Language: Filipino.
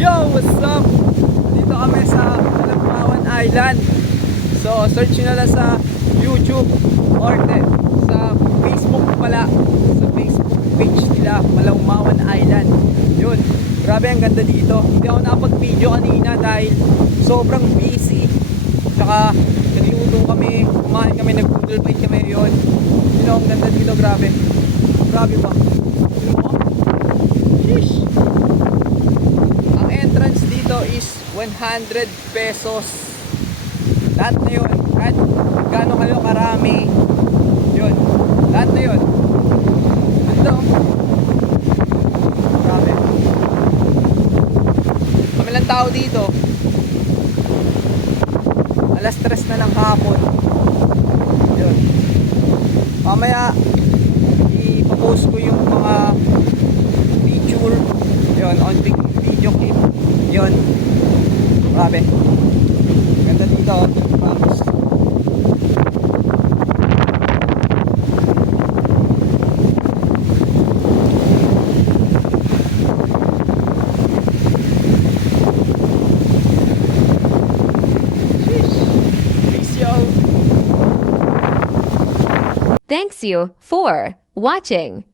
Yo, what's up? Dito kami sa Malagmawan Island. So, search nyo na lang sa YouTube or sa Facebook pala. Sa Facebook page nila, Malagmawan Island. Yun, grabe ang ganda dito. Hindi ako nakapag-video kanina dahil sobrang busy. Tsaka, nagluto kami, kumain kami, nag-noodle fight kami yun. You know, ang ganda dito, grabe. Grabe ba? You know, sheesh. Entrance dito is 100 pesos. Lahat na yun. Kahit gaano kayo karami. Yun. Lahat na yun. Ito. Grabe. Kami lang tao dito. Alas 3 na lang hapon. Yun. Mamaya ipopost ko yung mga picture. Yun. On video clip. Yun. Grabe. Ganda dito. Promise. Peace, yo. Thanks you for watching.